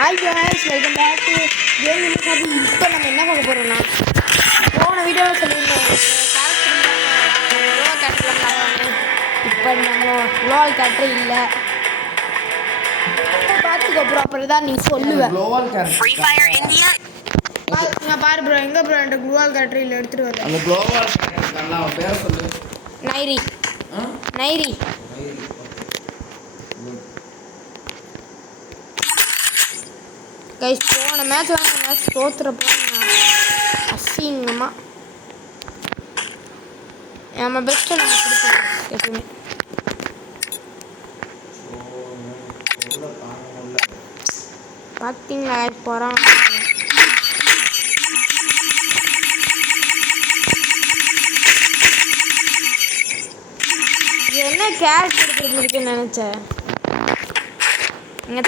Hi guys, welcome back to Game Hobby. இப்போ நம்ம என்ன பார்க்க போறோம்னா போன வீடியோல சொல்லிருந்தோம் இப்போ நம்ம குளோவால் கேரக்டர் இல்ல பாத்துக்கோ ப்ரோ அப்புறம் தான் நீ சொல்லுவ குளோவால் கேரக்டர் ஃப்ரீ ஃபயர் இந்தியா நான் பாரு ப்ரோ எங்க ப்ரோ அந்த குளோவால் கேரக்டர் இல்ல எடுத்துட்டு வந்தேன் அந்த குளோவால் கேரக்டர் நான் பேர் சொல்லு நைரி நைரி கைஸ் போன மேட்ச் வாங்க மேட்ச் தோத்துறப்போ அசிங்கமா நம்ம பெஸ்ட்டை நம்ம கொடுப்போம் எப்பவுமே பார்த்தீங்களா போகிறான் என்ன கேரக்டர் இருக்குன்னு நினச்சேன் இங்கே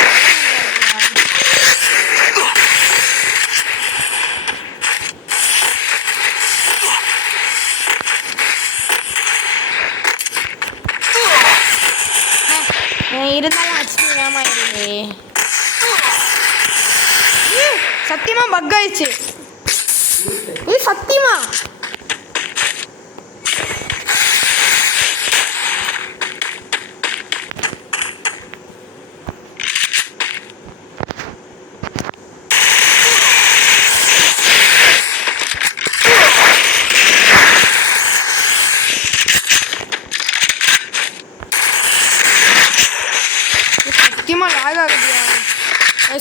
இருந்தாலும் அடிச்சுட்டு இருக்கு சத்தியமா பக் ஆயிடுச்சு சத்தியமா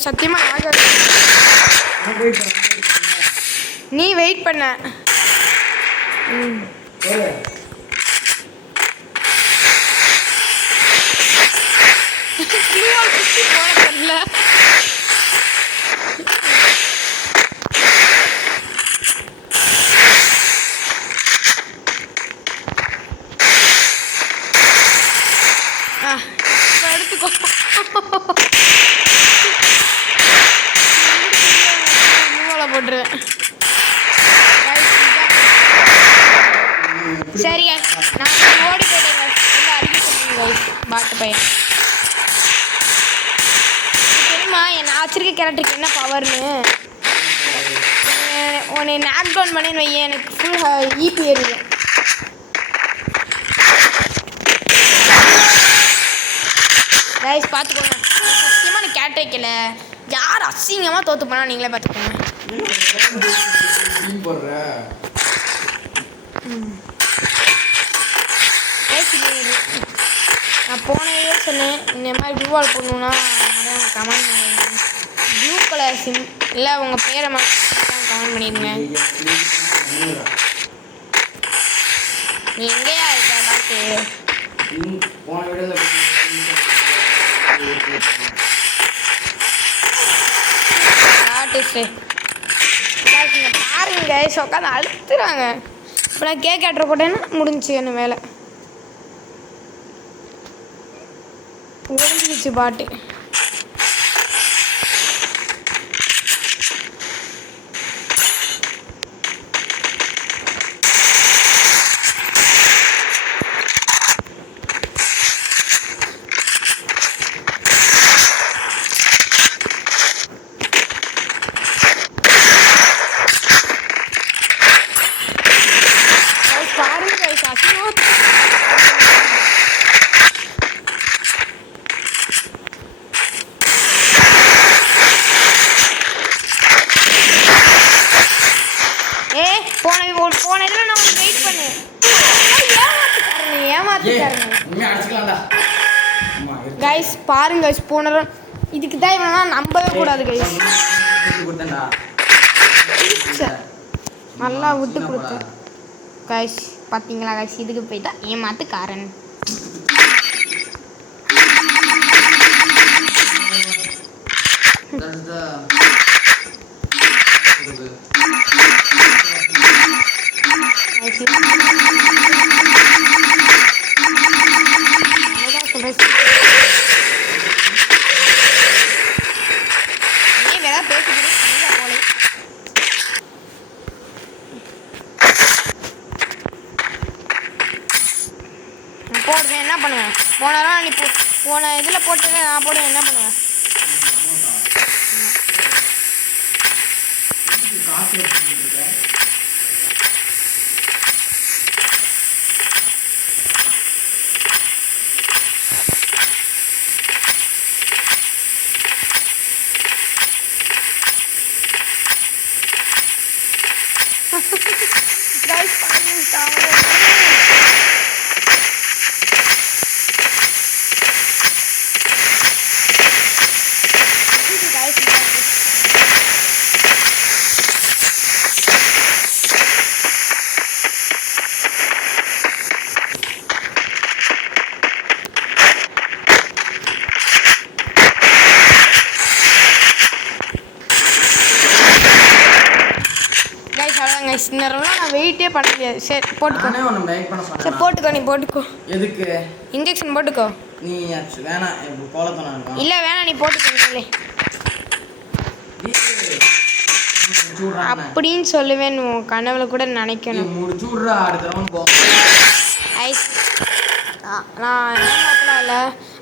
சத்தியமா ஆகாது நீ வெயிட் பண்ண எடுத்துக்கோ போட்டுருவேன் சரி நான் ஓடி போயிட்டேங்க நல்லா அடிக்க சொல்லுங்க பாட்டு பையன் தெரியுமா நான் வச்சிருக்க கேரக்டருக்கு என்ன பவர்னு உன்னை நாக் டவுன் பண்ணேன்னு வையேன் எனக்கு ஃபுல் ஈபி ஏறிடும் கைஸ் பார்த்துக்கோங்க சத்தியமாக நான் கேட் வைக்கல யார் அசிங்கமாக தோற்று போனால் நீங்களே பார்த்துக்கோங்க நான் போனதே சொன்னேன் இந்த மாதிரி ப்ளூவால் போடணுன்னா கமெண்ட் பண்ணிடுங்க ப்ளூ கலர் சிம் இல்லை உங்கள் பேரை மட்டும் கமெண்ட் பண்ணிடுங்க நீ எங்கேயா இருக்கா பார்த்து பாருங்க உட்காந்து அழுத்துறாங்க இப்போ நான் கேக் ஆட்ரு போட்டேன்னா முடிஞ்சிச்சு என்ன வேலை முடிஞ்சிச்சு பாட்டு போன இதில் நான் வெயிட் பண்ணேன் ஏமாத்திட்டாருங்க கைஸ் பாருங்க கைஸ் போன இதுக்கு தான் இவனா நம்பவே கூடாது கைஸ் நல்லா விட்டு கொடுத்தேன் கைஸ் பார்த்தீங்களா கைஸ் இதுக்கு போயிட்டா ஏமாத்துக்காரன் போடுவேன் என்ன பண்ணுவேன் போன இதில் போட்டு நான் போடுவேன் என்ன பண்ணுவேன் காசு வச்சுட்டு இருக்கேன். கைஸ் பண்ணிட்டாங்க இந்த ரவுண்ட்ல நான் வெயிட்டே பண்ண முடியாது. சரி போட்டுக்கோ. நானே உன்னை வெயிட் பண்ண சரி சொன்னேன். போட்டுக்கோ, நீ போட்டுக்கோ. எதுக்கு? இன்ஜெக்ஷன் போட்டுக்கோ. நீ வேணாம், இப்போ கோலத்தனம் இருக்கும். இல்லை வேணாம், நீ போட்டுக்கோ. அப்படின்னு சொல்லுவேன் உன் கனவுல கூட நினைக்கணும். முடிச்சு விட்றா, அடுத்த ரவுண்ட் போ. ஐஸ் நான் ஏமாத்தலாம் இல்லை,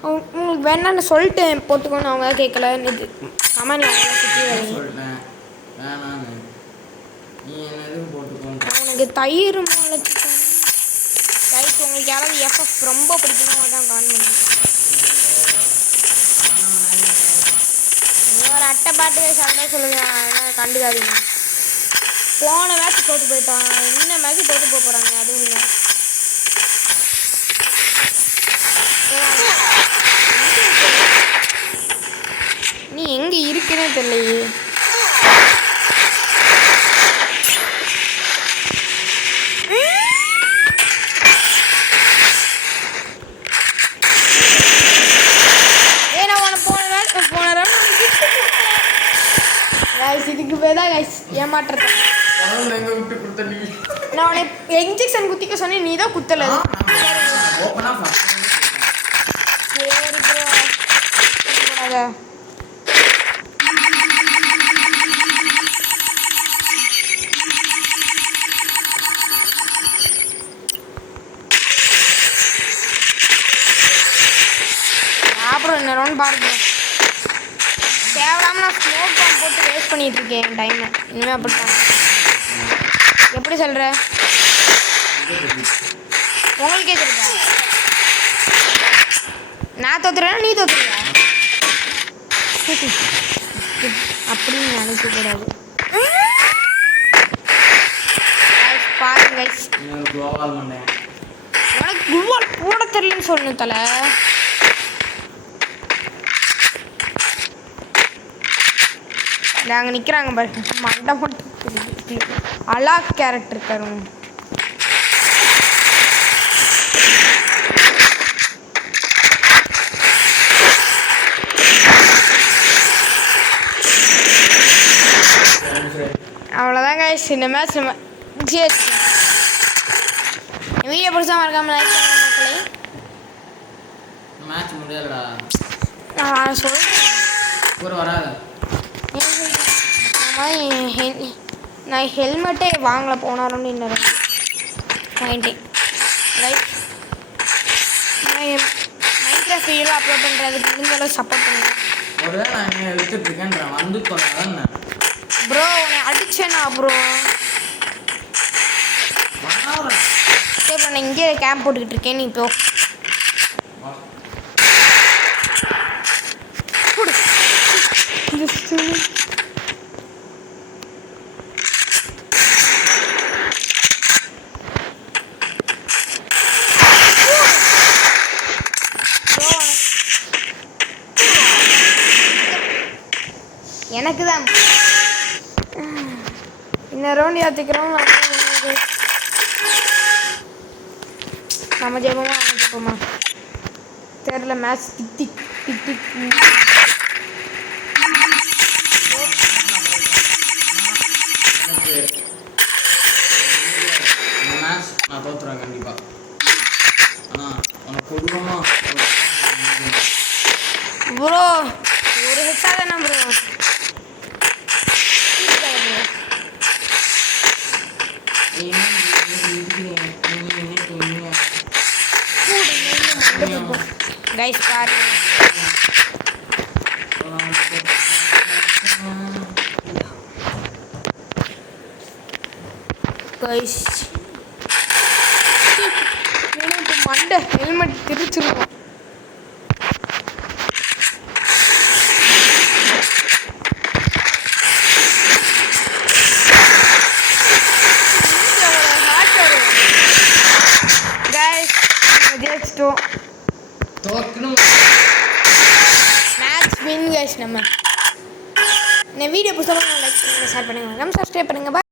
உங்களுக்கு வேணான்னு சொல்லிட்டேன் போட்டுக்கோன்னு. அவங்க கேட்கல. இது கமெண்ட்ல சுற்றி வரீங்க. சொல்லிட்டேன் வேணான்னு. நீ என்ன எதுக்கு போட்டுக்கோன்னு. உனக்கு தயிர் முளைச்சிக்கணும். கைஸ் உங்களுக்கு யாராவது எஃப்எஃப் ரொம்ப பிடிக்கணும் அதான் கான் பண்ணி. நீ ஒரு அட்டை பாட்டு சாப்பிட்டா சொல்லுங்க, அதெல்லாம் கண்டுக்காதீங்க. போன மேட்ச் தோற்று போயிட்டான், இந்த மேட்ச் தோற்று போக போகிறாங்க. அதுவும் இல்லை, நீ எங்கே இருக்குன்னே தெரியலையே. இதுக்கு பேர் தான் கைஸ் ஏமாற்றத்தை. நான் உனக்கு இன்ஜெக்ஷன் குத்திக்க சொன்னேன், நீ தான் குத்தலை. சரி ப்ரோ, அப்புறம் என்ன ரவுண்ட் பாருங்க. தேவையில்லாமல் நான் ஸ்மோக் பாம் போட்டு வேஸ்ட் பண்ணிட்டு இருக்கேன் என் டைமை. இனிமேல் அப்படித்தான். எப்படி சொல்கிற? உங்களுக்கே தெரியுதா? நான் தோத்துறேன்னா நீ தோத்துருவா அப்படின்னு நினைக்கக்கூடாது. பாருங்க கைஸ், உனக்கு குவால் போட தெரியலன்னு சொல்லணும் தலை. அங்கே நிற்கிறாங்க பாரு, மண்டை மட்டும் அலா கேரக்டர் தரும். அவ்வளோதான் கைஸ் இந்த மேட்ச். நம்ம ஜிஎஸ் வீடியோ பிடிச்சா மறக்காம லைக் பண்ணுங்க மக்களே. மேட்ச் முடியலடா. நான் சொல்கிறேன் ஒரு வராத. நான் ஹெல்மெட்டே வாங்கல போனாரோன்னு இன்னொரு point. Like Minecraft video upload பண்ணுறதுக்கு முடிஞ்சளவு சப்போர்ட் பண்ணுங்க. ஒரு நான் இங்கே எடுத்துட்ருக்கேன் வந்து கொள்ளாதான் ப்ரோ. உன்னை அடிச்சேனா ப்ரோ? சரி நான் இங்கே கேம்ப் போட்டுக்கிட்டு இருக்கேன், நீ இப்போ எனக்கு தான் இந்த ரவுண்ட் யாத்திக்கிறோம். நம்ம ஜெபமா அவங்க ஜெபமா தெரில. Match tick tick tick tick. Match நான் தோத்துறேன் கண்டிப்பாக. ஆனால் உனக்கு கொடுக்கணுமா ப்ரோ? ஒரு ஹெட்டாக தானே ப்ரோ. கைஸ் பாருங்க, கைஸ் இப்போ மண்டை ஹெல்மெட் திரிச்சிருக்கோம். ஜெயிச்சிட்டோம். Match win guys. நம்ம இந்த வீடியோ புதுசாக லைக் பண்ணுங்கள், ஷேர் பண்ணுங்கள், நம்ம சப்ஸ்கிரைப் பண்ணுங்கள்.